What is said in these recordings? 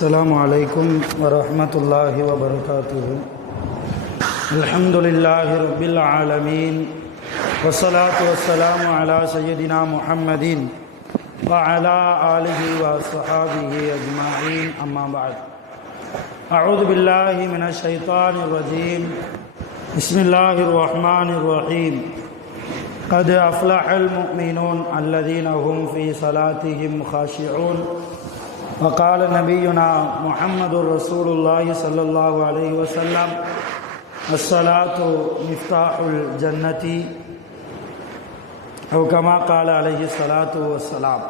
السلام عليكم ورحمة الله وبركاته. الحمد لله رب العالمين والصلاة والسلام على سيدنا محمد وعلى آله وصحابه أجمعين أما بعد. أعوذ بالله من الشيطان الرجيم. بسم الله الرحمن الرحيم. قد أفلح المؤمنون الذين هم في صلاتهم خاشعون. وقال نبينا محمد رسول الله صلى الله عليه وسلم الصلاة مفتاح الجنة أو كما قال عليه الصلاة والسلام.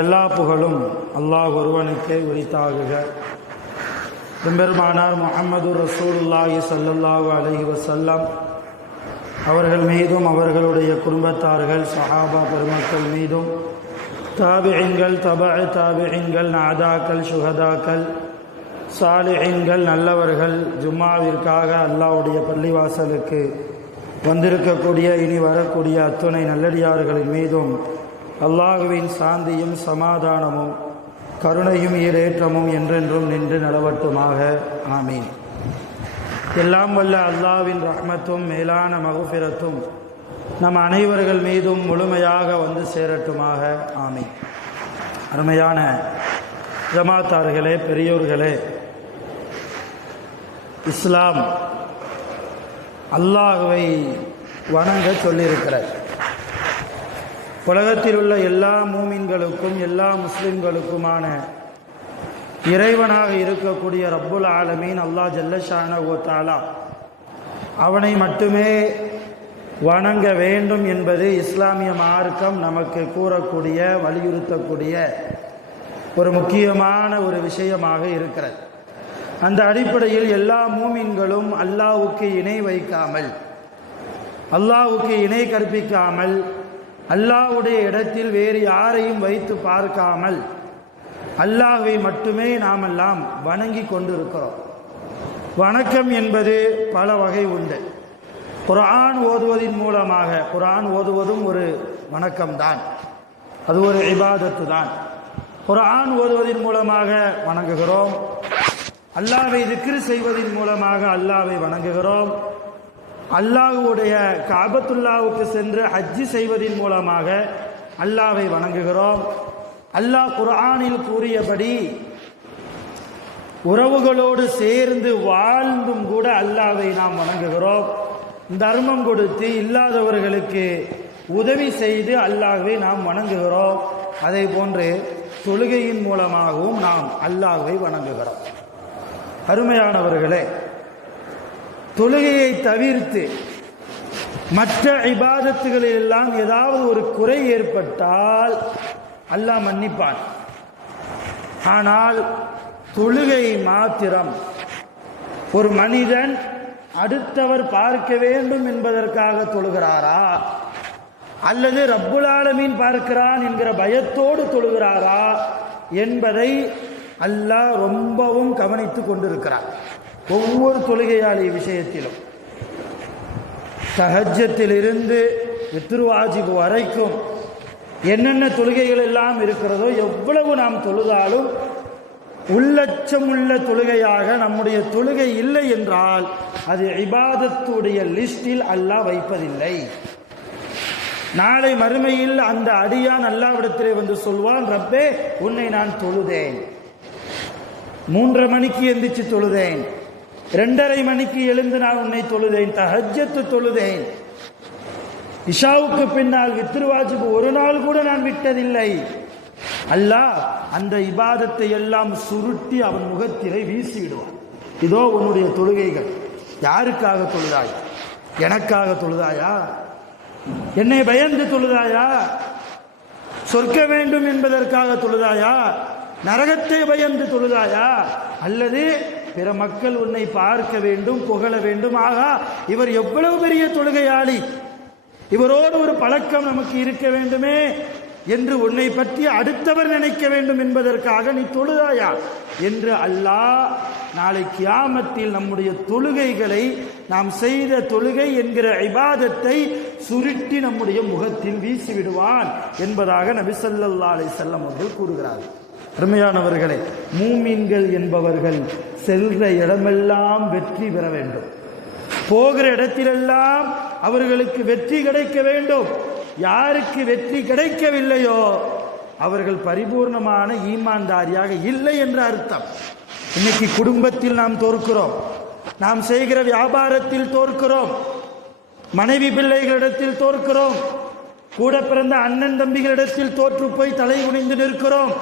எல்லா புகழும் அல்லாஹ் ஒருவனுக்கே உரித்தாகுக. எம்பெருமானார் முஹம்மது ரசூலுல்லாஹி ஸல்லல்லாஹு அலைஹி வஸல்லம் அவர்கள் மீதும் அவர்களுடைய குடும்பத்தார்கள் சஹாபா பெருமக்கள் மீதும் தாபிஈன்கள் தாபிஈன்கள் நாதாக்கள் சுஹதாக்கள் சாலிஹீன்கள் நல்லவர்கள் ஜும்மாவிற்காக அல்லாஹ்வுடைய பள்ளிவாசலுக்கு வந்திருக்கக்கூடிய இனி வரக்கூடிய அத்துணை நல்லடியார்களின் மீதும் அல்லாஹுவின் சாந்தியும் சமாதானமும் கருணையும் ஈரேற்றமும் என்றென்றும் நின்று நிலவட்டுமாக. ஆமீன். எல்லாம் வல்ல அல்லாஹ்வின் ரஹ்மத்தும் மேலான மகுஃபிரத்தும் நம் அனைவர்கள் மீதும் முழுமையாக வந்து சேரட்டுமாக. ஆமீன். அருமையான ஜமாத்தார்களே, பெரியோர்களே, இஸ்லாம் அல்லாஹ்வை வணங்க சொல்லியிருக்கிறார். உலகத்தில் உள்ள எல்லா மூமின்களுக்கும் எல்லா முஸ்லிம்களுக்குமான இறைவனாக இருக்கக்கூடிய ரப்புல் ஆலமீன் அல்லாஹ் ஜல்ல ஷானஹு வ தஆலா அவனை மட்டுமே வணங்க வேண்டும் என்பது இஸ்லாமிய மார்க்கம் நமக்கு கூறக்கூடிய வலியுறுத்தக்கூடிய ஒரு முக்கியமான ஒரு விஷயமாக இருக்கிறது. அந்த அடிப்படையில் எல்லா மூமின்களும் அல்லாஹ்வுக்கு இணை வைக்காமல், அல்லாஹ்வுக்கு இணை கற்பிக்காமல், அல்லாஹ்வுடைய இடத்தில் வேறு யாரையும் வைத்து பார்க்காமல் அல்லாஹ்வை மட்டுமே நாமெல்லாம் வணங்கி கொண்டிருக்கிறோம். வணக்கம் என்பது பல வகை உண்டு. குர்ஆன் ஓதுவதின் மூலமாக, குர்ஆன் ஓதுவதும் ஒரு வணக்கம்தான், அது ஒரு இபாதத்து தான். குர்ஆன் ஓதுவதின் மூலமாக வணங்குகிறோம். அல்லாஹ்வை திக்ர் செய்வதின் மூலமாக அல்லாஹ்வை வணங்குகிறோம். அல்லாஹ்வுடைய கஅபத்துல்லாஹ்வுக்கு சென்று ஹஜ் செய்வதின் மூலமாக அல்லாஹ்வை வணங்குகிறோம். அல்லாஹ் குர்ஆனில் கூறியபடி உறவுகளோடு சேர்ந்து வாழ்ந்தும் கூட அல்லாஹ்வை நாம் வணங்குகிறோம். தர்மம் கொடுத்து இல்லாதவர்களுக்கு உதவி செய்து அல்லாஹ்வை நாம் வணங்குகிறோம். அதே போன்று தொழுகையின் மூலமாகவும் நாம் அல்லாஹ்வை வணங்குகிறோம். அருமையானவர்களே, தொழுகையை தவிர்த்து மற்ற இபாதத்துகளில் எல்லாம் ஏதாவது ஒரு குறை ஏற்பட்டால் அல்லாஹ் மன்னிப்பான். ஆனால் தொழுகை மாத்திரம் ஒரு மனிதன் அடுத்தவர் பார்க்க வேண்டும் என்பதற்காக தொழுகிறாரா, அல்லது ரப்புல் ஆலமீன் பார்க்கிறான் என்கிற பயத்தோடு தொழுகிறாரா என்பதை அல்லாஹ் ரொம்பவும் கவனித்துக் கொண்டிருக்கிறார். ஒவ்வொரு தொழுகையாளி விஷயத்திலும் தஹஜ்ஜத்திலிருந்து வித்ரு வாஜிப் வரைக்கும் என்னென்ன தொழுகைகள் எல்லாம் இருக்கிறதோ, எவ்வளவு நாம் தொழுதாலும் உள்ளச்சமுள்ள தொழுகையாக நம்முடைய தொழுகை இல்லை என்றால் அது இபாதத்துடைய லிஸ்டில் அல்லாஹ் வைப்பதில்லை. நாளை மறுமையில் அந்த அடியான் அல்லாஹ்விடத்திலே வந்து சொல்வான், ரப்பே உன்னை நான் தொழுதேன், 3:30 மணிக்கு எந்திரிச்சு தொழுதேன், 2:30 மணிக்கு எழுந்து நான் உன்னை தொழுதேன், தஹஜ்ஜத் தொழுதேன், இஷாவுக்கு பின்னால் வித்ரு வாஜிப் ஒரு நாள் கூட நான் விட்டதில்லை. அல்லாஹ் அந்த இபாதத்தை எல்லாம் சுருட்டி அவன் முகத்திலே வீசிவிடுவான். இதோ உன்னுடைய தொழுகைகள். யாருக்காக தொழுதாய்? எனக்காக தொழுதாயா? என்னை பயந்து தொழுதாயா? சொர்க்க வேண்டும் என்பதற்காக தொழுதாயா? நரகத்தை பயந்து தொழுதாயா? அல்லது பிற மக்கள் உன்னை பார்க்க வேண்டும், புகழ வேண்டும், ஆகா இவர் எவ்வளவு பெரிய தொழுகையாளி, இவரோடு ஒரு பழக்கம் நமக்கு இருக்க வேண்டுமே என்று உன்னை பற்றி அடுத்தவர் நினைக்க வேண்டும் என்பதற்காக நீ தொழுதாயா என்று அல்லாஹ் நாளை கியாமத்தில் நம்முடைய தொழுகைகளை, நாம் செய்த தொழுகை என்கிற இபாதத்தை சுருட்டி நம்முடைய முகத்தில் வீசிவிடுவான் என்பதாக நபி ஸல்லல்லாஹு அலைஹி வஸல்லம் அவர்கள் கூறுகிறார்கள். அருமையானவர்களே, மூமின்கள் என்பவர்கள் செல்ற இடமெல்லாம் வெற்றி பெற வேண்டும். போகிற இடத்திலெல்லாம் அவர்களுக்கு வெற்றி கிடைக்க வேண்டும். யாருக்கு வெற்றி கிடைக்கவில்லையோ அவர்கள் பரிபூர்ணமான ஈமான்தாரியாக இல்லை என்ற அர்த்தம். இன்னைக்கு குடும்பத்தில் நாம் தோற்கிறோம், நாம் செய்கிற வியாபாரத்தில் தோற்கிறோம், மனைவி பிள்ளைகளிடத்தில் தோற்கிறோம், கூட பிறந்த அண்ணன் தம்பிகளிடத்தில் தோற்று போய் தலை குனிந்து நிற்கிறோம்.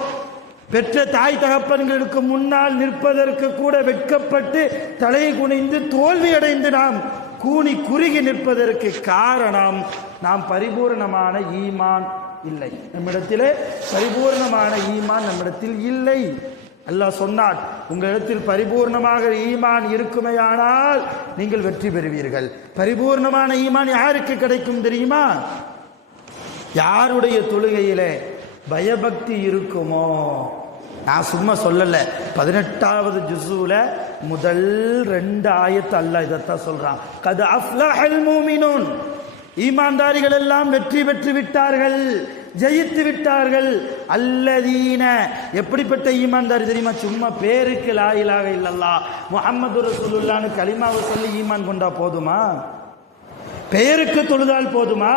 பெற்ற தாய் தகப்பன்களுக்கு முன்னால் நிற்பதற்கு கூட வெட்கப்பட்டு தலை குனிந்து தோல்வி அடைந்து நாம் கூனி குறுகி நிற்பதற்கு காரணம் நாம் பரிபூர்ணமான ஈமான் இல்லை. நம்மிடத்திலே பரிபூர்ணமான ஈமான் நம்மிடத்தில் இல்லை. அல்லாஹ் சொன்னான், உங்களிடத்தில் பரிபூர்ணமாக ஈமான் இருக்குமேயானால் நீங்கள் வெற்றி பெறுவீர்கள். பரிபூர்ணமான ஈமான் யாருக்கு கிடைக்கும் தெரியுமா? யாருடைய தொழுகையிலே பயபக்தி இருக்குமோ. நான் சும்மா சொல்லல, 18வது ஜுஸூல முதல் 2 ஆயத்து அல்லாஹ் இதைத்தான் சொல்றான். கத் அஃப்லஹல் மூமினூன், ஈமான்தாரிகள் எல்லாம் வெற்றி பெற்று விட்டார்கள், ஜெயித்து விட்டார்கள். அல்லதீன, எப்படிப்பட்ட ஈமான்தாரி தெரியுமா? சும்மா பேருக்கு லா இலாஹ இல்லல்லாஹ் முஹம்மது ரசூலுல்லாஹ்னு கலிமாவை சொல்லி ஈமான் கொண்டா போதுமா? பெயருக்கு தொழுதால் போதுமா?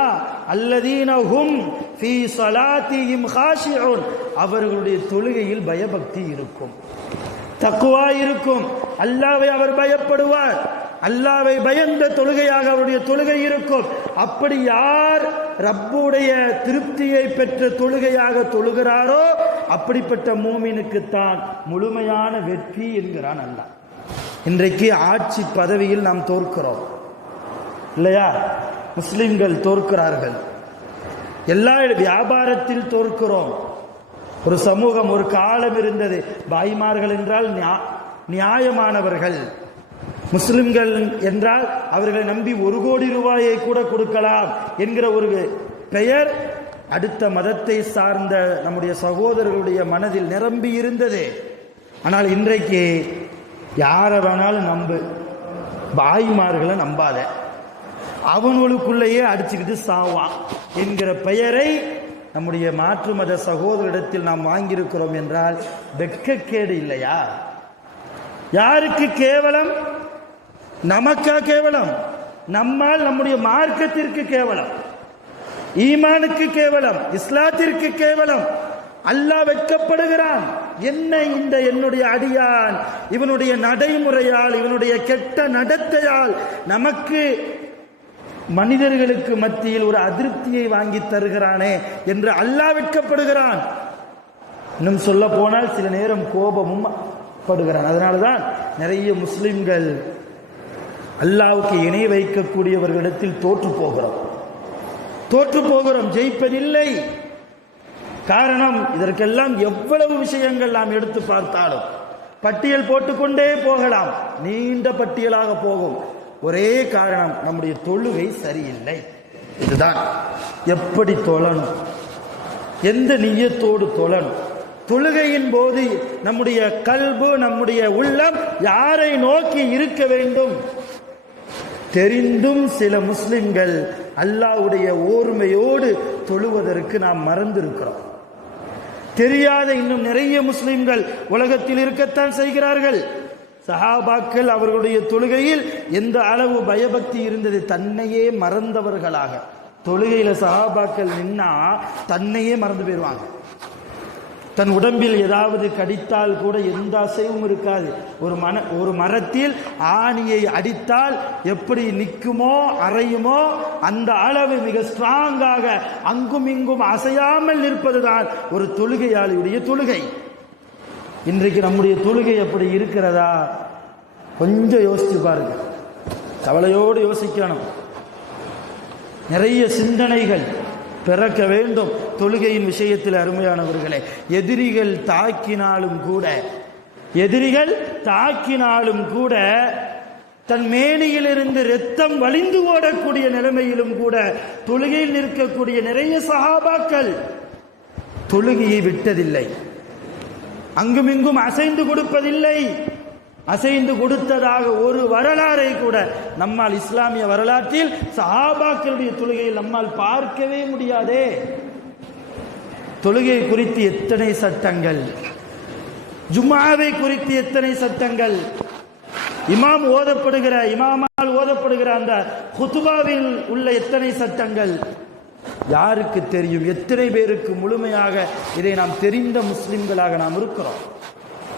அல்லதீன ஹும் ஃபீ ஸலாத்திஹிம் காஷிஊன், அவர்களுடைய தொழுகையில் பயபக்தி இருக்கும், தக்வா இருக்கும், அல்லாஹ்வை அவர் பயப்படுவார், அல்லாஹ்வை பயந்த தொழுகையாக அவருடைய தொழுகை இருக்கும். அப்படி யார் ரப்புடைய திருப்தியை பெற்ற தொழுகையாக தொழுகிறாரோ அப்படிப்பட்ட மூமினுக்குத்தான் முழுமையான வெற்றி என்கிறான் அல்லாஹ். இன்றைக்கு ஆட்சி பதவியில் நாம் தோற்கிறோம் இல்லையா? முஸ்லிம்கள் தோற்கிறார்கள். எல்லா வியாபாரத்தில் தோற்கிறோம். ஒரு சமூகம், ஒரு காலம் இருந்தது, பாய்மார்கள் என்றால் நியாயமானவர்கள், முஸ்லிம்கள் என்றால் அவர்களை நம்பி 1 கோடி ரூபாயை கூட கொடுக்கலாம் என்கிற ஒரு பெயர் அடுத்த மதத்தை சார்ந்த நம்முடைய சகோதரர்களுடைய மனதில் நிரம்பி இருந்தது. ஆனால் இன்றைக்கு யாரை வேணாலும் நம்பு, பாய்மார்களை நம்பாத, அவனுக்குள்ளேயே அடிச்சுக்கிட்டு சாவான் என்கிற பெயரை நம்முடைய மாற்று மத சகோதரிடத்தில் நாம் வாங்கியிருக்கிறோம் என்றால் வெட்கக்கேடு இல்லையா? யாருக்கு கேவலம்? நமக்கா கேவலம்? நம்மால் நம்முடைய மார்க்கத்திற்கு கேவலம், ஈமானுக்கு கேவலம், இஸ்லாத்திற்கு கேவலம். அல்லாஹ் வெட்கப்படுகிறான். என்ன இந்த என்னுடைய அடியான் இவனுடைய நடைமுறையால், இவனுடைய கெட்ட நடத்தையால் நமக்கு மனிதர்களுக்கு மத்தியில் ஒரு அதிருப்தியை வாங்கி தருகிறானே என்று அல்லாஹ் வெட்கப்படுகிறான். இன்னும் சொல்ல போனால் சில நேரம் கோபமும் படுகிறான். அதனால்தான் நிறைய முஸ்லிம்கள் அல்லாஹ்வுக்கு இணை வைக்கக்கூடியவர்களிடத்தில் தோற்று போகிறோம், ஜெயிப்பதில்லை. காரணம், இதற்கெல்லாம் எவ்வளவு விஷயங்கள் நாம் எடுத்து பார்த்தாலும் பட்டியல் போட்டுக்கொண்டே போகலாம், நீண்ட பட்டியலாக போகும். ஒரே காரணம், நம்முடைய தொழுகை சரியில்லை. இதுதான். எப்படி தொழணும், எந்த நிய்யத்தோடு தொழணும், தொழுகையின் போது நம்முடைய கல்பு, நம்முடைய உள்ளம் யாரை நோக்கி இருக்க வேண்டும் தெரிந்தும் சில முஸ்லிம்கள் அல்லாஹ்வுடைய ஓர்மையோடு தொழுவதற்கு நாம் மறந்திருக்கிறோம். தெரியாத இன்னும் நிறைய முஸ்லிம்கள் உலகத்தில் இருக்கத்தான் செய்கிறார்கள். சஹாபாக்கள் அவர்களுடைய தொழுகையில் எந்த அளவு பயபக்தி இருந்தது, தன்னையே மறந்தவர்களாக. தொழுகையில சஹாபாக்கள் நின்னா தன்னையே மறந்து போயிடுவாங்க. தன் உடம்பில் ஏதாவது கடித்தால் கூட எந்த அசைவும் இருக்காது. ஒரு மரத்தில் ஆணியை அடித்தால் எப்படி நிற்குமோ அறையுமோ அந்த அளவு மிக ஸ்ட்ராங்காக அங்கும் இங்கும் அசையாமல் நிற்பதுதான் ஒரு தொழுகையாளியுடைய தொழுகை. இன்றைக்கு நம்முடைய தொழுகை எப்படி இருக்கிறதா? கொஞ்சம் யோசிச்சு பாருங்க, கவலையோடு யோசிக்கணும். நிறைய சிந்தனைகள் பிறக்க வேண்டும் தொழுகையின் விஷயத்தில். அருமையானவர்களே, எதிரிகள் தாக்கினாலும் கூட தன் மேனியிலிருந்து இரத்தம் வழிந்து ஓடக்கூடிய நிலைமையிலும் கூட தொழுகையில் நிற்கக்கூடிய நிறைய சஹாபாக்கள் தொழுகையை விட்டதில்லை, அங்குமிங்கும் அசைந்து கொடுப்பதில்லை. அசைந்து கொடுத்ததாக ஒரு வரலாறை கூட நம்மால் இஸ்லாமிய வரலாற்றில் சஹாபாக்களுடைய தொழுகையில் நம்மால் பார்க்கவே முடியாதே. தொழுகை குறித்து எத்தனை சட்டங்கள், ஜும்ஆவை குறித்து எத்தனை சட்டங்கள், இமாமால் ஓதப்படுகிற அந்த குதுபாவில் உள்ள எத்தனை சட்டங்கள் யாருக்கு தெரியும்? எத்தனை பேருக்கு முழுமையாக இதை நாம் தெரிந்த முஸ்லிம்களாக நாம் இருக்கிறோம்?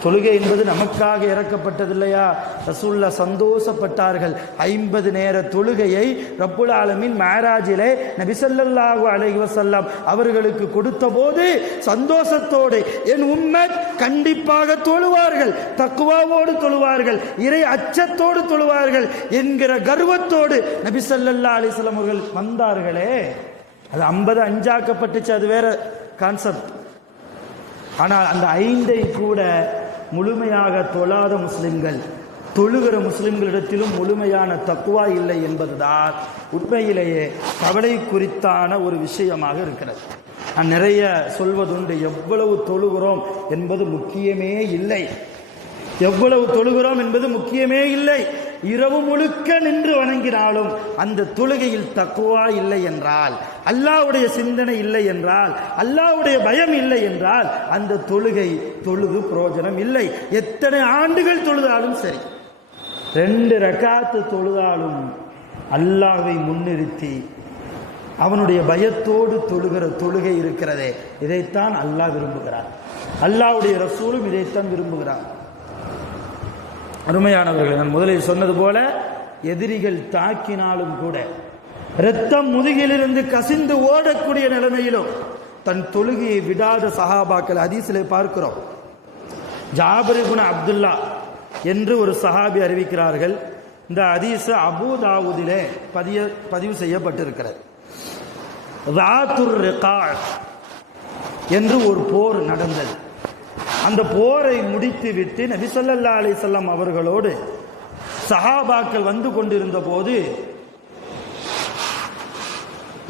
தொழுகை என்பது நமக்காக இறக்கப்பட்டது இல்லையா? ரசூலுல்லாஹ் சந்தோஷப்பட்டார்கள். 50 நேர தொழுகையை ரப்புல் ஆலமீன் மேராஜிலே நபி ஸல்லல்லாஹு அலைஹி வஸல்லம் அவர்களுக்கு கொடுத்த போது சந்தோஷத்தோடு என் உம்மத் கண்டிப்பாக தொழுவார்கள், தக்வாவோடு தொழுவார்கள், இறை அச்சத்தோடு தொழுவார்கள் என்கிற கர்வத்தோடு நபி ஸல்லல்லாஹு அலைஹி வஸல்லம் அவர்கள் வந்தார்களே. அது 50 அஞ்சாக்கப்பட்டுச்சு, அது வேற கான்செப்ட். ஆனால் அந்த 5ஐ கூட முழுமையாக தொழாத முஸ்லிம்கள், தொழுகிற முஸ்லிம்களிடத்திலும் முழுமையான தக்குவா இல்லை என்பதுதான் உண்மையிலேயே கவலை குறித்தான ஒரு விஷயமாக இருக்கிறது. நான் நிறைய சொல்வதுண்டு, எவ்வளவு தொழுகிறோம் என்பது முக்கியமே இல்லை, எவ்வளவு தொழுகிறோம் என்பது முக்கியமே இல்லை. இரவு முழுக்க நின்று வணங்கினாலும் அந்த தொழுகையில் தக்குவா இல்லை என்றால், அல்லாஹ்வுடைய சிந்தனை இல்லை என்றால், அல்லாஹ்வுடைய பயம் இல்லை என்றால் அந்த தொழுகை தொழுது பிரயோஜனம் இல்லை. எத்தனை ஆண்டுகள் தொழுதாலும் சரி, 2 ரக்காத்து தொழுதாலும் அல்லாஹ்வை முன்னிறுத்தி அவனுடைய பயத்தோடு தொழுகிற தொழுகை இருக்கிறதே, இதைத்தான் அல்லாஹ் விரும்புகிறார். அல்லாஹ்வுடைய ரசூலும் இதைத்தான் விரும்புகிறார். அருமையானவர்கள், நான் முதலில் சொன்னது போல எதிரிகள் தாக்கினாலும் கூட, இரத்தம் முதுகிலிருந்து கசிந்து ஓடக்கூடிய நிலைமையிலும் தன் தொழுகையை விடாத சஹாபாக்கள் ஹதீஸிலே பார்க்கிறோம். ஜாபிர் இப்னு அப்துல்லா என்று ஒரு சஹாபி அறிவிக்கிறார்கள். இந்த ஹதீஸ் அபூ தாவூதிலே பதிவு செய்யப்பட்டிருக்கிறது. ராத்துர் ரிகா என்று ஒரு போர் நடந்தது. அந்த போரை முடித்து விட்டு நபி ஸல்லல்லாஹு அலைஹி வஸல்லம் அவர்களோடு சஹாபாக்கள் வந்து கொண்டிருந்த போது,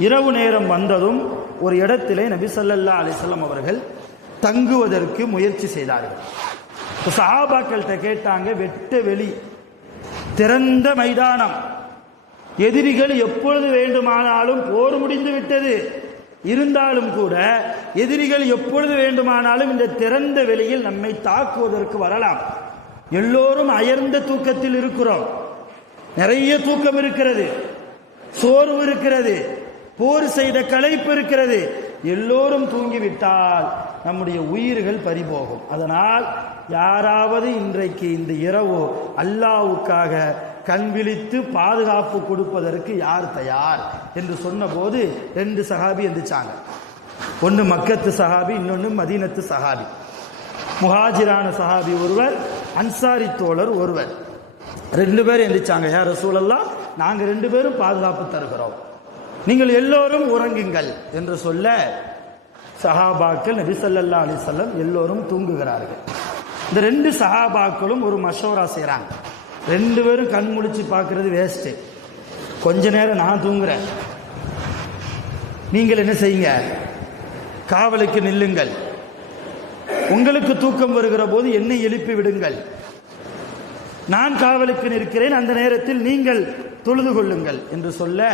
இரவு நேரம் வந்ததும் ஒரு இடத்திலே நபி ஸல்லல்லாஹு அலைஹி வஸல்லம் அவர்கள் தங்குவதற்கு முயற்சி செய்தார்கள். சஹாபாக்கள்கிட்ட கேட்டாங்க, வெட்ட வெளி, திறந்த மைதானம், எதிரிகள் எப்பொழுது வேண்டுமானாலும் போர் முடிந்து விட்டது, இருந்தாலும் கூட எதிரிகள் எப்பொழுது வேண்டுமானாலும் இந்த திறந்த வெளியில் நம்மை தாக்குவதற்கு வரலாம். எல்லோரும் அயர்ந்த தூக்கத்தில் இருக்கிறோம், நிறைய தூக்கம் இருக்கிறது, சோர்வு இருக்கிறது, போர் செய்த களைப்பு இருக்கிறது. எல்லோரும் தூங்கிவிட்டால் நம்முடைய உயிர்கள் பறிபோகும். அதனால் யாராவது இன்றைக்கு இந்த இரவு அல்லாஹ்வுக்காக கண் விழித்து பாதுகாப்பு கொடுப்பதற்கு யார் தயார் என்று சொன்னபோது 2 சஹாபி எந்திரிச்சாங்க. ஒன்று மக்கத்து சஹாபி, இன்னொன்று மதீனத்து சஹாபி. முஹாஜிரான சஹாபி ஒருவர், அன்சாரி தோழர் ஒருவர். 2 பேர் எந்திரிச்சாங்க. யார் ரசூலல்லாஹ், நாங்கள் 2 பேரும் பாதுகாப்பு தருகிறோம், நீங்கள் எல்லோரும் உறங்குங்கள் என்று சொல்ல, சஹாபாக்கள் நபி ஸல்லல்லாஹு அலைஹி வஸல்லம் எல்லோரும் தூங்குகிறார்கள். இந்த 2 சஹாபாக்களும் ஒரு மஷவரா செய்கிறாங்க. 2 பேரும் கண் முழிச்சு பார்க்கறது வேஸ்ட்டு, கொஞ்ச நேரம் நான் தூங்குறேன், நீங்கள் என்ன செய்யுங்க, காவலுக்கு நில்லுங்கள், உங்களுக்கு தூக்கம் வருகிற போது என்னை எழுப்பி விடுங்கள், நான் காவலுக்கு நிற்கிறேன், அந்த நேரத்தில் நீங்கள் தொழுது கொள்ளுங்கள் என்று சொல்ல,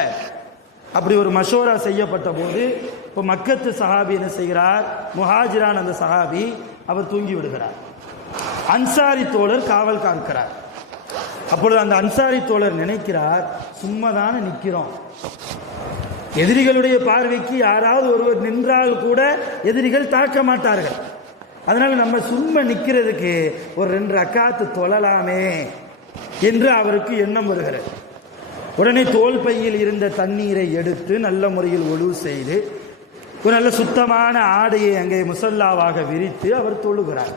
அப்படி ஒரு மஷோரா செய்யப்பட்ட போது இப்போ மக்கத்து சஹாபி என்ன செய்கிறார், முஹாஜிரான் அந்த சஹாபி அவர் தூங்கி விடுகிறார். அன்சாரி தோழர் காவல் காக்கிறார். அப்பொழுது அந்த அன்சாரி தோழர் நினைக்கிறார், சும்மா தானே நிற்கிறோம், எதிரிகளுடைய பார்வைக்கு யாராவது ஒருவர் நின்றால் கூட எதிரிகள் தாக்க மாட்டார்கள், அதனால நம்ம சும்மா நிற்கிறதுக்கு ஒரு 2 ரக்காத்து தொழலாமே என்று அவருக்கு எண்ணம் வருகிறது. உடனே தோல் பையில் இருந்த தண்ணீரை எடுத்து நல்ல முறையில் ஒழுவு செய்து ஒரு நல்ல சுத்தமான ஆடையை அங்கே முசல்லாவாக விரித்து அவர் தொழுகிறார்.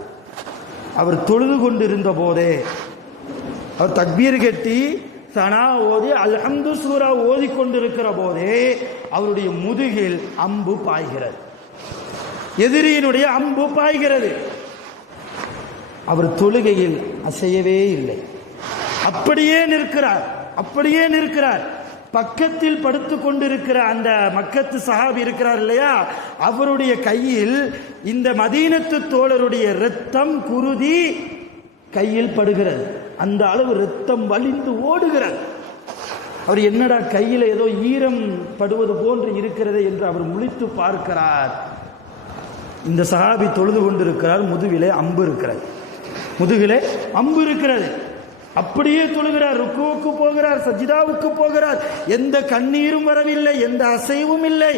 அவர் தொழுது கொண்டிருந்த போதே, அவர் தக்பீர் கட்டி சனா ஓதி அல்ஹம்து சூரா ஓதி கொண்டிருக்கிற போதே அவருடைய முதுகில் அம்பு பாய்கிறது, எதிரியினுடைய அம்பு பாய்கிறது. அவர் தொழுகையில் அசையவே இல்லை, அப்படியே நிற்கிறார், அப்படியே நிற்கிறார். பக்கத்தில் படுத்து கொண்டிருக்கிற அந்த மக்கத்து சஹாபி இருக்கிறார் இல்லையா, அவருடைய கையில் இந்த மதீனத்து தோழருடைய இரத்தம் குருதி கையில் படுகிறது, அந்த அளவு இரத்தம் வலிந்து ஓடுகிறது. அவர் என்னடா கையில் ஏதோ ஈரம் படுவது போன்று இருக்கிறது என்று அவர் முழித்து பார்க்கிறார். இந்த சஹாபி தொழுது கொண்டிருக்கிறார், முதுவிலே அம்பு இருக்கிறது. முதுகிலே அம்பு இருக்கிறது. அப்படியே தொழுகிறார், ருக்குவுக்கு போகிறார், சஜிதாவுக்கு போகிறார். எந்த கண்ணீரும் வரவில்லை, எந்த அசைவும் இல்லை.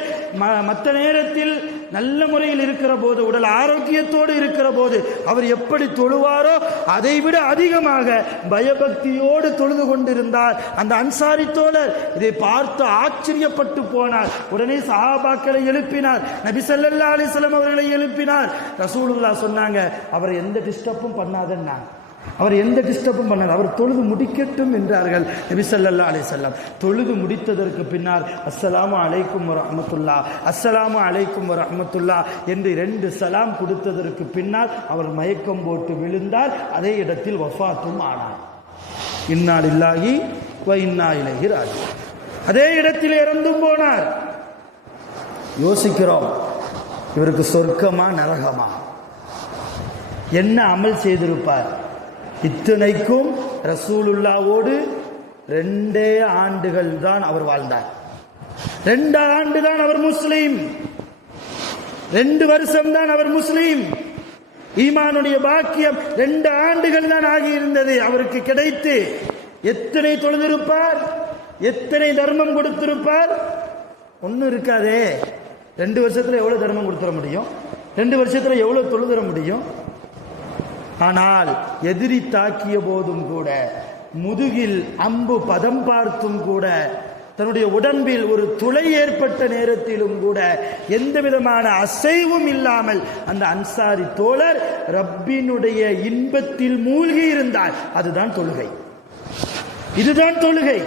மற்ற நேரத்தில் நல்ல முறையில் இருக்கிற போது, உடல் ஆரோக்கியத்தோடு இருக்கிற போது அவர் எப்படி தொழுவாரோ அதைவிட அதிகமாக பயபக்தியோடு தொழுது கொண்டிருந்தார் அந்த அன்சாரி தோழர். இதை பார்த்து ஆச்சரியப்பட்டு போனார். உடனே சஹாபாக்களை எழுப்பினார், நபி ஸல்லல்லாஹு அலைஹி வஸல்லம் அவர்களை எழுப்பினார். ரசூலுல்லாஹ் சொன்னாங்க, அவரை எந்த டிஸ்டர்பும் பண்ணாதன்னா, அவர் எந்த டிஸ்டர்பும் பண்ணார், அவர் தொழுது முடிக்கட்டும் என்றார்கள் நபி ஸல்லல்லாஹு அலைஹி வஸல்லம். தொழுது முடித்ததற்கு பின்னால் அஸ்ஸலாமு அலைக்கும் வரஹ்மத்துல்லாஹ், அஸ்ஸலாமு அலைக்கும் வரஹ்மத்துல்லாஹ் என்று 2 சலாம் கொடுத்ததற்கு பின்னால் அவர் மயக்கம் போட்டு விழுந்தார். அதே இடத்தில் வஃபாத்தும் ஆனார். இன்னா லில்லாஹி வ இன்னா இலைஹி ராஜிஊன். அதே இடத்தில் இறந்தும் போனார். யோசிக்கிறோம், இவருக்கு சொர்க்கமா நரகமா? என்ன அமல் செய்திருப்பார்? இத்தனைக்கும் ரசூலுல்லாவோடு 2 ஆண்டுகள் தான் அவர் வாழ்ந்தார். 2 ஆண்டு தான் அவர் முஸ்லீம், 2 வருஷம் தான் அவர் முஸ்லீம். ஈமானுடைய பாக்கியம் 2 ஆண்டுகள் தான் ஆகியிருந்தது அவருக்கு கிடைத்து. எத்தனை தொழுதிருப்பார், எத்தனை தர்மம் கொடுத்திருப்பார்? ஒன்றும் இருக்காதே. 2 வருஷத்துல எவ்வளவு தர்மம் கொடுத்துட முடியும்? 2 வருஷத்துல எவ்வளவு தொழுதர முடியும்? ஆனால் எதிரி தாக்கிய போதும் கூட, முதுகில் அம்பு பதம் பார்த்தும் கூட, தன்னுடைய உடம்பில் ஒரு துளை ஏற்பட்ட நேரத்திலும் கூட எந்த விதமான அசைவும் இல்லாமல் அந்த அன்சாரி தோழர் ரப்பினுடைய இன்பத்தில் மூழ்கி இருந்தார். அதுதான் தொழுகை, இதுதான் தொழுகை.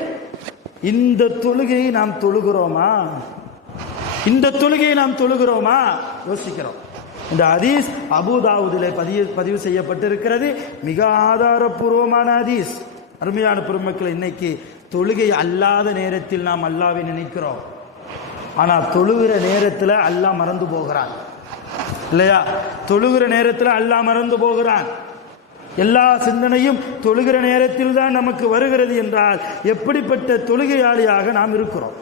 இந்த தொழுகையை நாம் தொழுகிறோமா? இந்த தொழுகையை நாம் தொழுகிறோமா? யோசிக்கிறோம். இந்த ஹதீஸ் அபூதாவுதிலே பதிவு செய்யப்பட்டிருக்கிறது. மிக ஆதாரபூர்வமான ஹதீஸ். அருமையான பெருமக்கள், இன்னைக்கு தொழுகை அல்லாத நேரத்தில் நாம் அல்லாஹ்வை நினைக்கிறோம். ஆனால் தொழுகிற நேரத்தில் அல்லாஹ் மறந்து போகிறான் இல்லையா? தொழுகிற நேரத்தில் அல்லாஹ் மறந்து போகிறான். எல்லா சிந்தனையும் தொழுகிற நேரத்தில் தான் நமக்கு வருகிறது என்றால் எப்படிப்பட்ட தொழுகையாளியாக நாம் இருக்கிறோம்?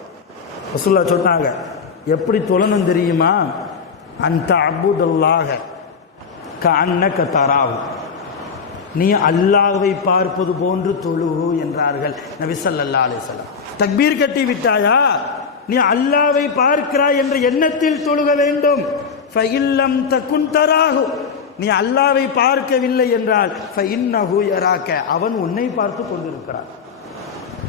ரசூலுல்லாஹ் சொன்னாங்க, எப்படி தொழணும் தெரியுமா? அந்த அபுதல்லாஹ கஅன்னக தராஹு, நீ அல்லாஹ்வை பார்ப்பது போன்று தொழு என்றார்கள் நபி ஸல்லல்லாஹு அலைஹி வஸல்லம். தக்பீர் கட்டி விட்டாயா? நீ அல்லாஹ்வை பார்க்கிறாய் என்ற எண்ணத்தில் தொழுக வேண்டும். ஃபஇல்லம் தகுன் தராஹு, நீ அல்லாஹ்வை பார்க்கவில்லை என்றால் ஃபஇன்னஹு யராக, அவன் உன்னை பார்த்து கொண்டிருக்கிறான்.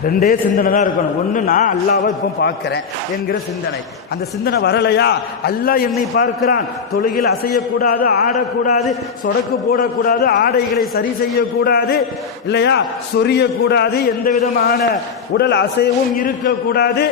2 சிந்தனை தான் இருக்கணும். ஒன்று, நான் அல்லாஹ்வை இப்போ பார்க்கிறேன் என்கிற சிந்தனை. அந்த சிந்தனை வரலையா, அல்லாஹ் என்னை பார்க்கிறான், தொழுகையில் அசையக்கூடாது, ஆடக்கூடாது, சொடக்கு போடக்கூடாது, ஆடைகளை சரி செய்யக்கூடாது இல்லையா, சொரியக்கூடாது, எந்த விதமான உடல் அசைவும் இருக்கக்கூடாது,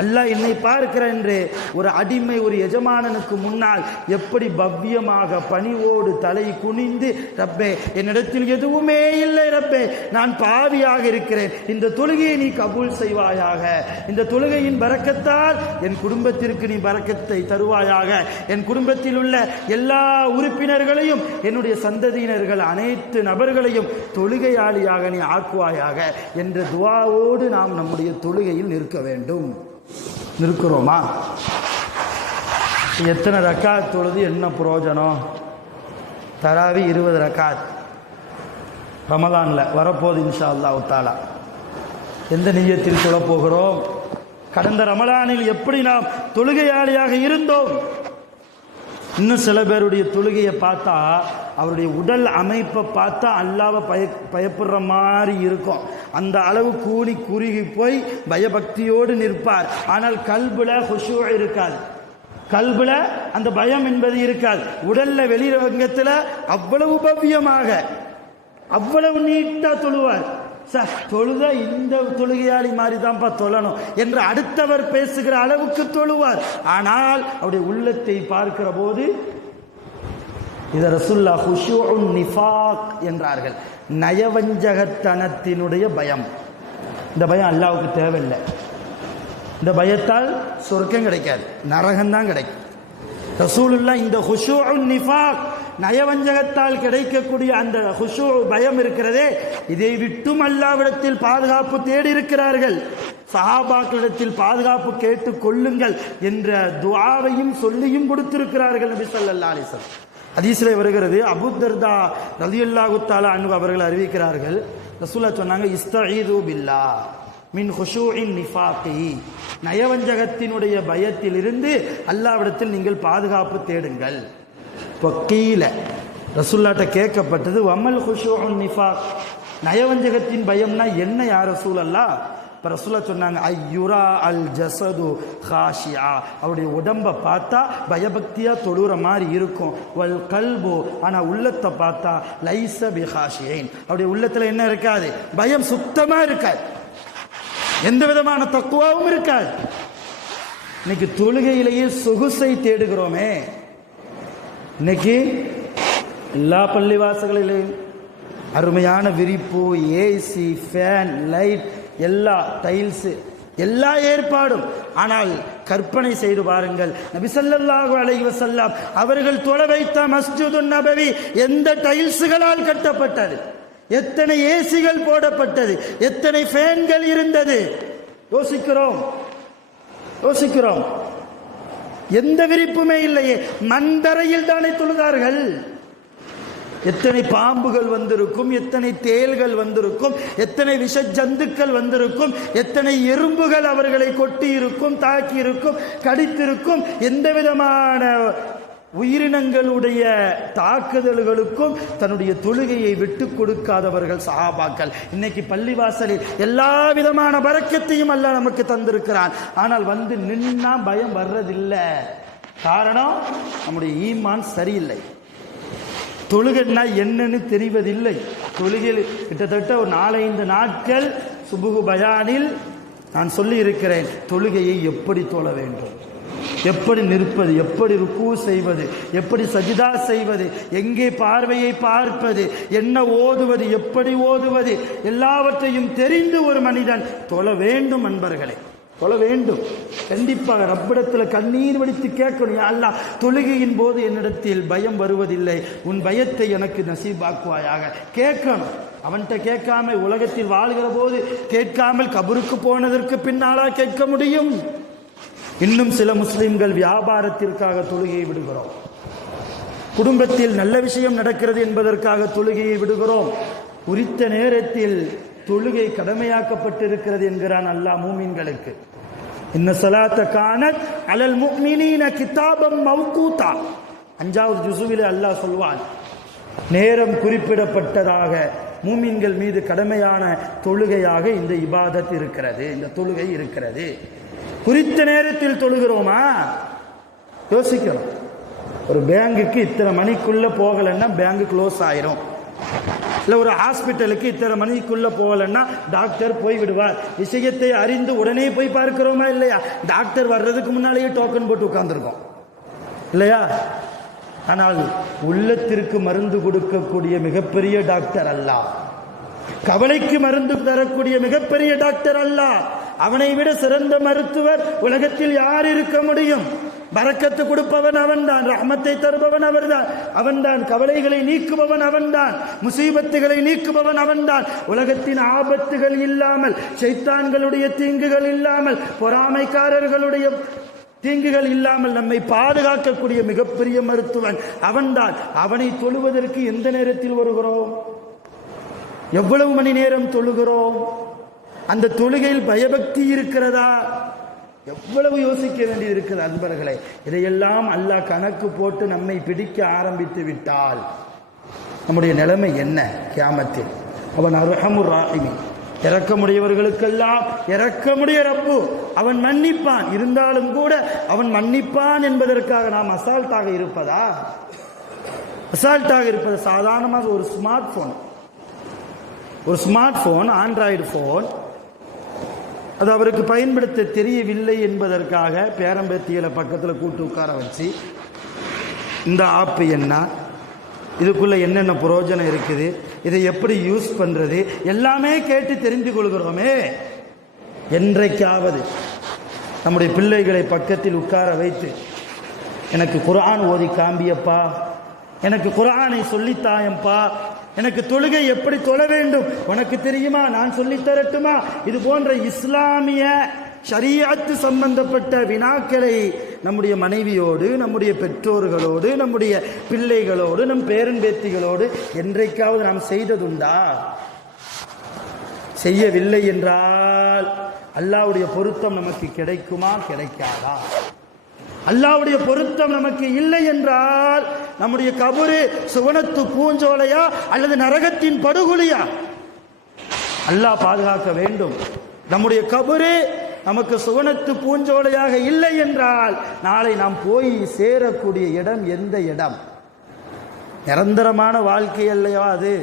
அல்லாஹ் என்னை பார்க்கிற என்று ஒரு அடிமை ஒரு எஜமானனுக்கு முன்னால் எப்படி பவ்யமாக பணிவோடு தலை குனிந்து, ரப்பே என்னிடத்தில் எதுவுமே இல்லை, ரப்பே நான் பாவியாக இருக்கிறேன், இந்த தொழுகையை நீ கபூல் செய்வாயாக, இந்த தொழுகையின் பரக்கத்தால் என் குடும்பத்திற்கு நீ பரக்கத்தை தருவாயாக, என் குடும்பத்தில் உள்ள எல்லா உறுப்பினர்களையும், என்னுடைய சந்ததியினர்கள் அனைத்து நபர்களையும் தொழுகையாளியாக நீ ஆக்குவாயாக என்ற துஆவோடு நாம் நம்முடைய தொழுகையில் நிற்க வேண்டும். நிற்கிறோமா? எத்தனை ரக்காத் தொழுது என்ன பிரயோஜனம்? தராவி 20 ரக்காத் ரமலான்ல வரப்போகுது இன்ஷா அல்லாஹ் தஆலா. எந்த நியத்தில் தொழப் போகிறோம்? கடந்த ரமலானில் எப்படி நாம் தொழுகையாளியாக இருந்தோம்? இன்னும் சில பேருடைய தொழுகையை பார்த்தா, அவருடைய உடல் அமைப்பை பார்த்தா அல்லாஹ்வை பயப்படுற மாதிரி இருக்கும். அந்த அளவு கூனி குறுகி போய் பயபக்தியோடு நிற்பார். ஆனால் கல்புல ஹுஷூ இருக்காது, கல்புல அந்த பயம் என்பது இருக்காது. உடல்ல வெளிரங்கத்தில் அவ்வளவு பவ்யமாக, அவ்வளவு நீட்டா தொழுவார். தொழுத இந்த தொழுகையாளி மாதிரி தான்ப்பா தொழணும் என்று அடுத்தவர் பேசுகிற அளவுக்கு தொழுவார். ஆனால் அவருடைய உள்ளத்தை பார்க்கிற போது இத ரசூலுல்லாஹ் ஹுஷூஉன் நிஃபாக் என்றார்கள். நயவஞ்சகத்தனத்தினுடைய பயம். இந்த பயம் அல்லாஹ்வுக்கு தேவையில்லை. இந்த பயத்தால் சொர்க்கம் கிடைக்காது, நரகம்தான் கிடைக்கும். ரசூலுல்லாஹ் இந்த ஹுஷூஉன் நிஃபாக், நயவஞ்சகத்தால் கிடைக்கக்கூடிய அந்த ஹுஷூ பயம் இருக்கிறதே, இதை விட்டும் அல்லாஹ்விடத்தில் பாதுகாப்பு தேடி இருக்கிறார்கள். சஹாபாக்களிடத்தில் பாதுகாப்பு கேட்டு கொள்ளுங்கள் என்ற துஆவையும் சொல்லியும் கொடுத்திருக்கிறார்கள் நபி ஸல்லல்லாஹு அலைஹி வஸல்லம். ஹதீஸ்ல வருகிறது, அபூ தர்தா ரலியல்லாஹு தஆலா அன்ஹு அவர்கள் அறிவிக்கிறார்கள், ரசூலுல்லாஹ் சொன்னாங்க, இஸ்தஈது பில்லாஹ் மின் ஹுஷூஇன் நிஃபாகி, நயவஞ்சகத்தினுடைய பயத்திலிருந்து அல்லாஹ்விடத்தில் நீங்கள் பாதுகாப்பு தேடுங்கள். வக்கீல ரசூலுல்லாஹ்ட்ட கேட்கப்பட்டது, வமல் ஹுஷூஉன் நிஃபாக், நயவஞ்சகத்தின் பயம்னா என்ன யா ரசூலல்லாஹ்? இப்போ ரசூலுல்லாஹ் சொன்னாங்க, ஐயுரா அல் ஜஸது ஹாஷியா, அவருடைய உடம்பை பார்த்தா பயபக்தியா தொழுற மாதிரி இருக்கும். வல் கல்பு, ஆனா உள்ளத்தை பார்த்தா லைஸ பி ஹாஷியின், அவருடைய உள்ளத்துல என்ன இருக்காது? பயம் சுத்தமா இருக்காது, எந்த விதமான தக்குவாவும் இருக்காது. இன்னைக்கு தொழுகையிலேயே சொகுசை தேடுகிறோமே. இன்னைக்கு எல்லா பள்ளிவாசல்களிலும் அருமையான விரிப்பு, ஏசி, ஃபேன், லைட், எல்லா டைல்ஸு, எல்லா ஏற்பாடும். ஆனால் கற்பனை செய்து பாருங்கள், நபி ஸல்லல்லாஹு அலைஹி வஸல்லம் அவர்கள் தொழ வைத்த மஸ்ஜிதுன் நபவி எந்த டைல்ஸுகளால் கட்டப்பட்டது? எத்தனை ஏசிகள் போடப்பட்டது? எத்தனை ஃபேன்கள் இருந்தது? யோசிக்கிறோம். எந்த விரிப்புமே இல்லையே, மண்தரையில் தானே தொழுதார்கள். எத்தனை பாம்புகள் வந்திருக்கும், எத்தனை தேள்கள் வந்திருக்கும், எத்தனை விஷ ஜந்துக்கள் வந்திருக்கும், எத்தனை எறும்புகள் அவர்களை கொட்டி இருக்கும், தாக்கி இருக்கும், கடித்திருக்கும். எந்த விதமான உயிரினங்களுடைய தாக்குதல்களுக்கும் தன்னுடைய தொழுகையை விட்டு கொடுக்காதவர்கள் சஹாபாக்கள். இன்னைக்கு பள்ளிவாசலில் எல்லா விதமான பரக்கத்தையும் அல்லாஹ் நமக்கு தந்திருக்கிறான். ஆனால் வந்து நின்னா பயம் வர்றதில்லை. காரணம், நம்முடைய ஈமான் சரியில்லை. தொழுகைன்னா என்னன்னு தெரிவதில்லை. தொழுகையில் கிட்டத்தட்ட ஒரு 4-5 நாட்கள் சுபுகு பயானில் நான் சொல்லி இருக்கிறேன், தொழுகையை எப்படி தொழ வேண்டும், எப்படி நிற்பது, எப்படி ருக்கு செய்வது, எப்படி சஜிதா செய்வது, எங்கே பார்வையை பார்ப்பது, என்ன ஓதுவது, எப்படி ஓதுவது, எல்லாவற்றையும் தெரிந்து ஒரு மனிதன் தொழ வேண்டும். அன்பர்களே, தொழ வேண்டும். கண்டிப்பாக ரப்பிடத்தில் கண்ணீர் வடித்து கேட்கணும், அல்லாஹ் தொழுகையின் போது என்னிடத்தில் பயம் வருவதில்லை, உன் பயத்தை எனக்கு நசீபாக்குவாயாக கேட்கணும். அவன்கிட்ட கேட்காம உலகத்தில் வாழ்கிற போது கேட்காமல் கபருக்கு போனதற்கு பின்னாலா கேட்க முடியும்? இன்னும் சில முஸ்லிம்கள் வியாபாரத்திற்காக தொழுகையை விடுகிறோம், குடும்பத்தில் நல்ல விஷயம் நடக்கிறது என்பதற்காக தொழுகையை விடுகிறோம். குறித்த நேரத்தில் தொழுகை கடமையாக்கப்பட்டிருக்கிறது என்கிறான் அல்லாஹ் மூமின்களுக்கு. இன்ன ஸலாத்த கானத் அலல் முஃமினீன கிதாபம் மவ்கூதா, 5வது ஜுஸுவிலே அல்லாஹ் சொல்வான், நேரம் குறிப்பிடப்பட்டதாக மூமின்கள் மீது கடமையான தொழுகையாக இந்த இபாதத் இருக்கிறது, இந்த தொழுகை இருக்கிறது. குறித்த நேரத்தில் தொழுகிறோமா? யோசிக்கிறோம். ஒரு பேங்குக்கு இத்தனை மணிக்குள்ள போகலைன்னா பேங்கு க்ளோஸ் ஆயிரும். இல்லை ஒரு ஹாஸ்பிட்டலுக்கு இத்தனை மணிக்குள்ள போகலைன்னா டாக்டர் போய் விடுவார். விஷயத்தை அறிந்து உடனே போய் பார்க்கிறோமா இல்லையா? டாக்டர் வர்றதுக்கு முன்னாலேயே டோக்கன் போட்டு உட்கார்ந்துருக்கோம் இல்லையா? ஆனால் உள்ளத்திற்கு மருந்து கொடுக்கக்கூடிய மிகப்பெரிய டாக்டர் அல்லாஹ், கவலைக்கு மருந்து தரக்கூடிய மிகப்பெரிய டாக்டர் அல்லாஹ். அவனை விட சிறந்த மருத்துவர் உலகத்தில் யார் இருக்க முடியும்? பரக்கத்து கொடுப்பவன் அவன்தான், ரஹ்மத்தை தருபவன் அவர்தான், அவன்தான் கவலைகளை நீக்குபவன் அவன்தான், முசீபத்துகளை நீக்குபவன் அவன்தான். உலகத்தின் ஆபத்துகள் இல்லாமல், ஷைத்தான்களுடைய தீங்குகள் இல்லாமல், பொறாமைக்காரர்களுடைய தீங்குகள் இல்லாமல் நம்மை பாதுகாக்கக்கூடிய மிகப்பெரிய மருத்துவன் அவன்தான். அவனை தொழுவதற்கு எந்த நேரத்தில் வருகிறோம்? எவ்வளவு மணி நேரம் தொழுகிறோம்? அந்த தொழுகையில் பயபக்தி இருக்கிறதா? எவ்வளவு யோசிக்க வேண்டியது இருக்கிறது அன்பர்களே. இதையெல்லாம் அல்லாஹ் கணக்கு போட்டு நம்மை பிடிக்க ஆரம்பித்து விட்டால் நம்முடைய நிலைமை என்ன? கியாமத்தில் அவன் அர்ஹமுர் ராஹிமீன், இறக்கமுடையவர்களுக்கெல்லாம் இறக்கமுடைய ரப்பு, அவன் மன்னிப்பான். இருந்தாலும் கூட அவன் மன்னிப்பான் என்பதற்காக நாம் அசால்ட்டாக இருப்பதா? அசால்ட்டாக இருப்பது சாதாரணமாக ஒரு ஸ்மார்ட் போன், ஆண்ட்ராய்டு போன், அது அவருக்கு பயன்படுத்த தெரியவில்லை என்பதற்காக பேரம்பேத்திகளை பக்கத்தில் கூட்டு உட்கார வச்சு இந்த ஆப்பு என்ன, இதுக்குள்ள என்னென்ன பிரயோஜனம் இருக்குது, இதை எப்படி யூஸ் பண்றது, எல்லாமே கேட்டு தெரிந்து கொள்கிறோமே. என்றைக்காவது நம்முடைய பிள்ளைகளை பக்கத்தில் உட்கார வைத்து எனக்கு குர்ஆன் ஓதி காம்பியப்பா, எனக்கு குர்ஆனை சொல்லித்தாயப்பா, எனக்கு தொழுகை எப்படி தொழ வேண்டும் உனக்கு தெரியுமா, நான் சொல்லித்தரட்டுமா, இது போன்ற இஸ்லாமிய ஷரீஅத்து சம்பந்தப்பட்ட வினாக்களை நம்முடைய மனைவியோடு, நம்முடைய பெற்றோர்களோடு, நம்முடைய பிள்ளைகளோடு, நம் பேரன் பேத்திகளோடு என்றைக்காவது நாம் செய்ததுண்டா? செய்யவில்லை என்றால் அல்லாஹ்வுடைய பொருத்தம் நமக்கு கிடைக்குமா, கிடைக்காதா? அல்லாஹ்வுடைய பொருத்தம் நமக்கு இல்லை என்றால் நம்முடைய கபரு சுவனத்து பூஞ்சோலையா அல்லது நரகத்தின் படுகொலியா? அல்லாஹ் பாதுகாக்க வேண்டும். நம்முடைய கபரு நமக்கு சுவனத்து பூஞ்சோலையாக இல்லை என்றால் நாளை நாம் போய் சேரக்கூடிய இடம் எந்த இடம்? நிரந்தரமான வாழ்க்கை இல்லையா? அது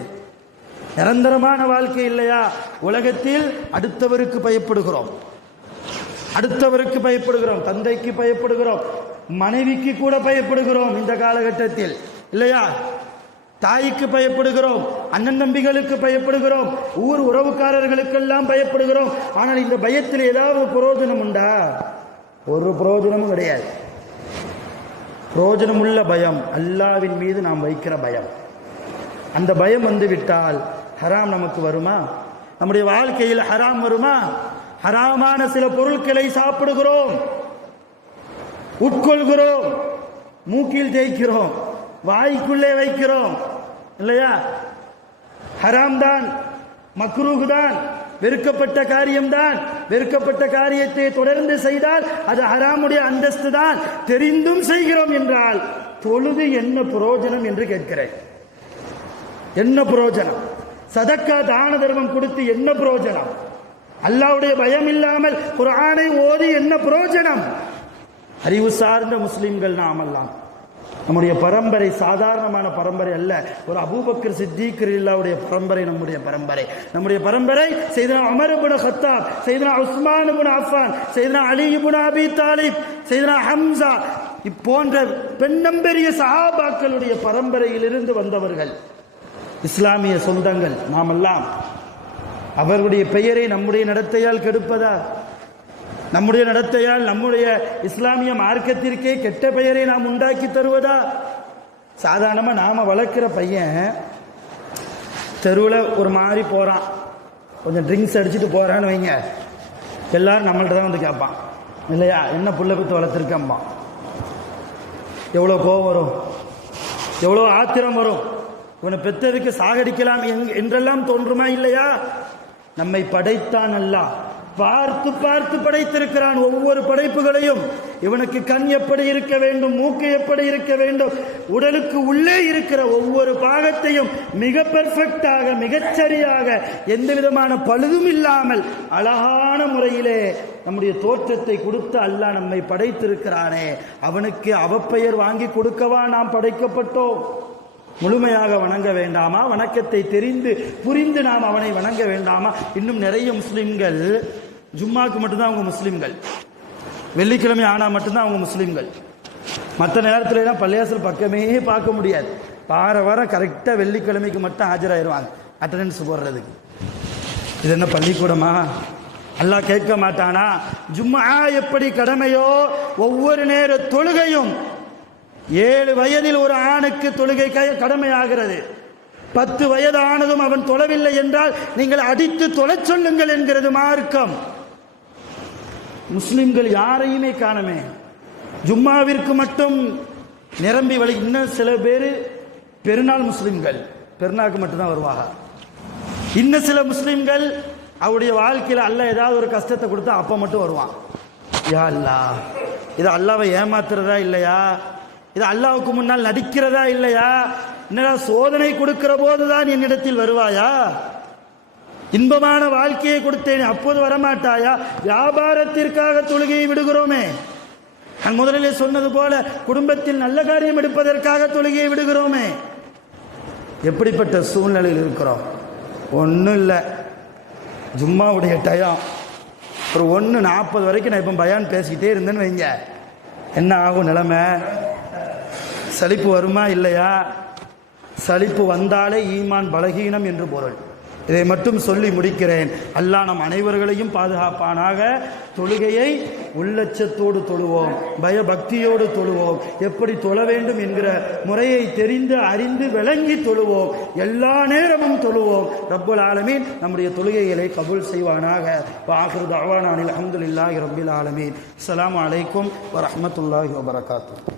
நிரந்தரமான வாழ்க்கை இல்லையா? உலகத்தில் அடுத்தவருக்கு பயப்படுகிறோம், அடுத்தவருக்கு பயப்படுகிறோம், தந்தைக்கு பயப்படுகிறோம், மனைவிக்கு கூட பயப்படுகிறோம் இந்த காலகட்டத்தில் இல்லையா? தாய்க்கு பயப்படுகிறோம், அண்ணன் தம்பிகளுக்கு பயப்படுகிறோம், ஊர் உறவுக்காரர்களுக்கெல்லாம் பயப்படுகிறோம். ஆனால் இந்த பயத்தில் ஏதாவது பிரயோஜனம் உண்டா? ஒரு பிரயோஜனமும் கிடையாது. பிரயோஜனம் உள்ள பயம் அல்லாஹ்வின் மீது நாம் வைக்கிற பயம். அந்த பயம் வந்து விட்டால் ஹராம் நமக்கு வருமா? நம்முடைய வாழ்க்கையில் ஹராம் வருமா? ஹராமான சில பொருட்களை சாப்பிடுகிறோம், உட்கொள்கிறோம், மூக்கில் தேய்க்கிறோம், வாய்க்குள்ளே வைக்கிறோம் இல்லையா? ஹராம் தான், மக்ரூஹ் தான், வெறுக்கப்பட்ட காரியம்தான். வெறுக்கப்பட்ட காரியத்தை தொடர்ந்து செய்தால் அது ஹராமுடைய அந்தஸ்து தான். தெரிந்தும் செய்கிறோம் என்றால் தொழுது என்ன பிரயோஜனம் என்று கேட்கிறேன். என்ன பிரயோஜனம்? சதக்கா தான தர்மம் கொடுத்து என்ன பிரயோஜனம்? அல்லாஹ்வுடைய பயம் இல்லாமல் குர்ஆனை ஓதி என்ன பிரயோஜனம்? அறிவு சார்ந்த முஸ்லிம்கள் நாமெல்லாம். நம்முடைய பரம்பரை சாதாரணமான பரம்பரை அல்ல. ஒரு அபூபக்கர் சித்திக் ரலியல்லாஹுடைய பரம்பரை நம்முடைய பரம்பரை. நம்முடைய பரம்பரை சையதுனா உமர் இப்னு கத்தாப், சையதுனா உஸ்மான் இப்னு அஃபான், சையதுனா அலி இப்னு அபி தாலிப், சையதுனா ஹம்சா போன்ற பெண்ணம்பெரிய சஹாபாக்களுடைய பரம்பரையிலிருந்து வந்தவர்கள் இஸ்லாமிய சொந்தங்கள் நாமெல்லாம். அவர்களுடைய பெயரை நம்முடைய நடத்தையால் கெடுப்பதா? நம்முடைய நடத்தையால் நம்முடைய இஸ்லாமிய மார்க்கத்திற்கே கெட்ட பெயரை நாம் உண்டாக்கி தருவதா? சாதாரணமாக நாம வளர்க்கிற பையன் தெருவில் ஒரு மாதிரி போகிறான், கொஞ்சம் ட்ரிங்க்ஸ் அடிச்சுட்டு போகிறான்னு வைங்க, எல்லாரும் நம்மள்ட்ட தான் வந்து கேட்பான் இல்லையா? என்ன புள்ள பெற்று வளர்த்துருக்கம்பா. எவ்வளோ கோபம் வரும், எவ்வளோ ஆத்திரம் வரும். இவனை பெற்றதுக்கு சாகடிக்கலாம் என்றெல்லாம் தோன்றுமா இல்லையா? நம்மை படைத்தான் அல்லாஹ், பார்த்து பார்த்து படைத்திருக்கிறான் ஒவ்வொரு படைப்புகளையும். இவனுக்கு கண் எப்படி இருக்க வேண்டும், மூக்கு எப்படி இருக்க வேண்டும், உடலுக்கு உள்ளே இருக்கிற ஒவ்வொரு பாகத்தையும் மிக பெர்ஃபெக்டாக, மிகச்சரியாக, எந்த விதமான பழுதும் இல்லாமல் அழகான முறையிலே நம்முடைய தோற்றத்தை கொடுத்து அல்லாஹ் நம்மை படைத்திருக்கிறானே, அவனுக்கு அவப்பெயர் வாங்கி கொடுக்கவா நாம் படைக்கப்பட்டோம்? முழுமையாக வணங்க வேண்டாமா? வணக்கத்தை தெரிந்து புரிந்து நாம் அவனை வணங்க வேண்டாமா? இன்னும் நிறைய முஸ்லிம்கள் ஜும்மாக்கு மட்டும்தான் அவங்க முஸ்லிம்கள், வெள்ளிக்கிழமை ஆனால் மட்டும்தான் அவங்க முஸ்லிம்கள். மற்ற நேரத்துல எல்லாம் பள்ளியாசல் பக்கமே பார்க்க முடியாது. வாரம் கரெக்டாக வெள்ளிக்கிழமைக்கு மட்டும் ஆஜராயிருவாங்க அட்டண்டன்ஸ் போடுறதுக்கு. இது என்ன பள்ளிக்கூடமா? அல்லாஹ் கேட்க மாட்டானா? ஜும்மா எப்படி கடமையோ ஒவ்வொரு நேர தொழுகையும் 7 வயதில் ஒரு ஆணுக்கு தொழுகை கடமையாகிறது. 10 வயது ஆனதும் அவன் தொழவில்லை என்றால் நீங்கள் அடித்து தொழச் சொல்லுங்கள் என்கிறது மார்க்கம். முஸ்லிம்கள் யாரையுமே காணமே. ஜும்மாவிற்கு மட்டும் நிரம்பி வழி. இன்னும் சில பேர் பெருநாள் முஸ்லிம்கள், பெருநாளுக்கு மட்டும்தான் வருவாங்க. இன்னும் சில முஸ்லிம்கள் அவருடைய வாழ்க்கையில் அல்லாஹ் ஏதாவது ஒரு கஷ்டத்தை கொடுத்தா அப்போ மட்டும் வருவான். யா அல்லாஹ், இது அல்லாஹ்வை ஏமாத்துறதா இல்லையா? இது அல்லாஹ்வுக்கு முன்னால் நடிக்கிறதா இல்லையா? என்னடா சோதனை கொடுக்கிற போதுதான் என்னிடத்தில் வருவாயா? இன்பமான வாழ்க்கையை கொடுத்தேன் அப்போது வரமாட்டாயா? வியாபாரத்திற்காக தொழுகையை விடுகிறோமே. நான் முதலிலே சொன்னது போல குடும்பத்தில் நல்ல காரியம் எடுப்பதற்காக தொழுகையை விடுகிறோமே. எப்படிப்பட்ட சூழ்நிலையில் இருக்கிறோம்? ஒன்றும் இல்லை, ஜும்மாவுடைய டயம் ஒரு 1:40 வரைக்கும் நான் இப்போ பயான் பேசிக்கிட்டே இருந்தேன்னு வைங்க, என்ன ஆகும் நிலைமை? சலிப்பு வருமா இல்லையா? சலிப்பு வந்தாலே ஈமான் பலகீனம் என்று பொருள். இதை மட்டும் சொல்லி முடிக்கிறேன். அல்லாஹ் நம் அனைவர்களையும் பாதுகாப்பானாக. தொழுகையை உள்ளச்சத்தோடு தொழுவோம், பயபக்தியோடு தொழுவோம், எப்படி தொழ வேண்டும் என்கிற முறையை தெரிந்து அறிந்து விளங்கி தொழுவோம், எல்லா நேரமும் தொழுவோம். ரப்புல் ஆலமீன் நம்முடைய தொழுகைகளை கபூல் செய்வானாக. ஆகிரு தஅவானா அல்ஹம்துலில்லாஹி ரப்பில் ஆலமீன். அஸ்ஸலாமு அலைக்கும் வரஹ்மத்துல்லாஹி வபரகாத்துஹு.